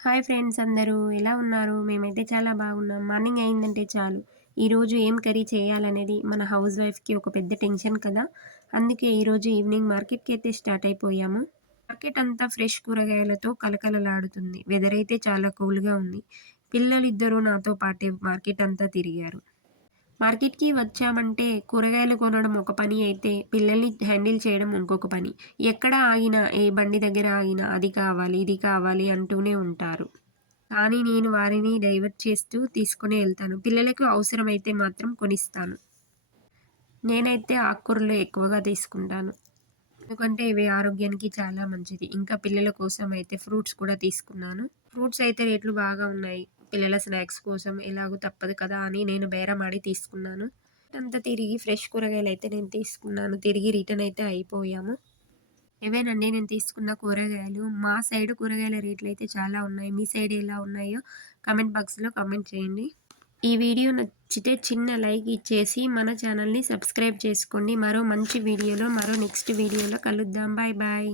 Hi friends అందరూ ఎలా ఉన్నారు? మేమైతే చాలా బాగున్నాం. మార్నింగ్ అయిందంటే చాలు. ఈరోజు ఏం కర్రీ చేయాలనేది మన హౌస్ వైఫ్‌కి ఒక పెద్ద టెన్షన్ కదా! అందుకే ఈరోజు ఈవినింగ్ మార్కెట్‌కైతే స్టార్ట్ అయిపోయాము. మార్కెట్ అంతా ఫ్రెష్ కూరగాయలతో కలకలలాడుతుంది. వెదర్ అయితే చాలా కూల్‌గా ఉంది. పిల్లలిద్దరూ నాతో పాటే మార్కెట్ అంతా తిరిగారు. మార్కెట్‌కి వచ్చామంటే కూరగాయలు కొనడం ఒక పని అయితే, పిల్లల్ని హ్యాండిల్ చేయడం ఇంకొక పని. ఎక్కడ ఆగినా, ఏ బండి దగ్గర ఆగినా అది కావాలి, ఇది కావాలి అంటూనే ఉంటారు. కానీ నేను వారిని డైవర్ట్ చేస్తూ తీసుకొని ఎళ్తాను. పిల్లలకు అవసరమైతే మాత్రం కొనిస్తాను. నేనైతే ఆకుకూరలు ఎక్కువగా తీసుకుంటాను. ఎందుకంటే ఇవి ఆరోగ్యానికి చాలా మంచిది. ఇంకా పిల్లల కోసం అయితే ఫ్రూట్స్ కూడా తీసుకున్నాను. ఫ్రూట్స్ అయితే రేట్లు బాగా ఉన్నాయి. పిల్లల స్నాక్స్ కోసం ఎలాగో తప్పదు కదా అని నేను బేరమాడి తీసుకున్నాను. అంతా తిరిగి ఫ్రెష్ కూరగాయలైతే నేను తీసుకున్నాను. తిరిగి రిటర్న్ అయితే అయిపోయాము. ఇవేనండి నేను తీసుకున్న కూరగాయలు. మా సైడ్ కూరగాయల రేట్లయితే చాలా ఉన్నాయి. మీ సైడ్ ఎలా ఉన్నాయో కామెంట్ బాక్స్‌లో కామెంట్ చేయండి. ఈ వీడియో నచ్చితే చిన్న లైక్ ఇచ్చేసి మన ఛానల్‌ని సబ్స్క్రైబ్ చేసుకోండి. మరో మంచి వీడియోలో మరో నెక్స్ట్ వీడియోలో కలుద్దాం. Bye bye.